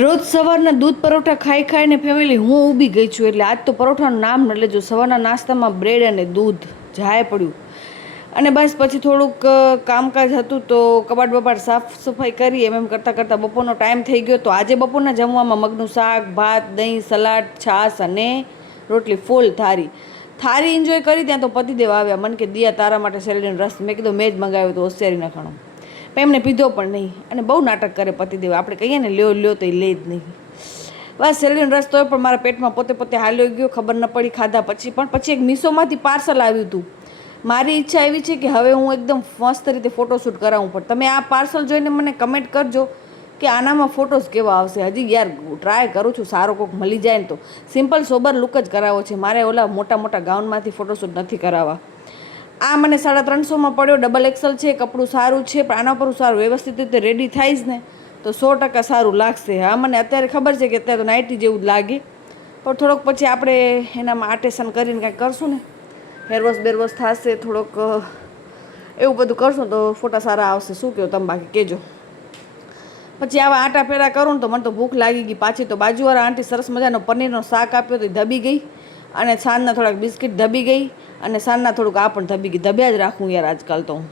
રોજ સવારના દૂધ પરોઠા ખાઈ ખાઈને ફેમિલી હું ઊભી ગઈ છું. એટલે આજ તો પરોઠાનું નામ ન લેજો. સવારના નાસ્તામાં બ્રેડ અને દૂધ જાય પડ્યું. અને બસ પછી થોડુંક કામકાજ હતું તો કબાટ બબાટ સાફ સફાઈ કરી એમ કરતાં કરતાં બપોરનો ટાઈમ થઈ ગયો. તો આજે બપોરના જમવામાં મગનું શાક, ભાત, દહીં, સલાડ, છાશ અને રોટલી ફૂલ થારી એન્જોય કરી. ત્યાં તો પતિદેવ આવ્યા. મને કે દિયા તારા માટે શેરડીનો રસ. મેં કીધું મેં જ મંગાવ્યો તો હોશિયારી ન ખાણો. પણ એમને પીધો પણ નહીં. અને બહુ નાટક કરે પતિદેવ. આપણે કહીએ ને લ્યો તો એ લે જ નહીં. બસ શેરડીનો રસ તોય પણ મારા પેટમાં પોતે હાલ્યો ગયો. ખબર ન પડી ખાધા પછી. પણ પછી એક મીશોમાંથી પાર્સલ આવ્યું હતું. મારી ઈચ્છા એવી છે કે હવે હું એકદમ મસ્ત રીતે ફોટોશૂટ કરાવું. પણ તમે આ પાર્સલ જોઈને મને કમેન્ટ કરજો કે આનામાં ફોટોસ કેવા આવશે. હજી યાર ટ્રાય કરું છું, સારો કોઈક મળી જાય ને તો. સિમ્પલ સોબર લુક જ કરાવો છે મારે. ઓલા મોટા ગાઉનમાંથી ફોટોશૂટ નથી કરાવવા. આ મને 350માં પડ્યો. ડબલ એક્સલ છે. કપડું સારું છે. પણ આના પર સારું વ્યવસ્થિત રીતે રેડી થાઈશ ને તો 100% સારું લાગશે. હા, મને અત્યારે ખબર છે કે અત્યારે તો નાઇટી જેવું જ લાગે. પણ થોડોક પછી આપણે એનામાં આર્ટેશન કરીને કાંઈક કરશું ને, હેરવોશ બેરવોશ થશે, થોડોક એવું બધું કરશું તો ફોટા સારા આવશે. શું કહો તમે બાકી કહેજો. પછી આવા આટા ફેરા કરું ને તો મને તો ભૂખ લાગી ગઈ પાછી. તો બાજુવાળા આંટી સરસ મજાનો પનીરનો શાક આપ્યો તો ધબી ગઈ. અને સાંજના થોડાક બિસ્કિટ ધબી ગઈ. અને સાંજના થોડુંક આ પણ ધબી ગઈ. ધબ્યા જ રાખું યાર આજકાલ તો હું.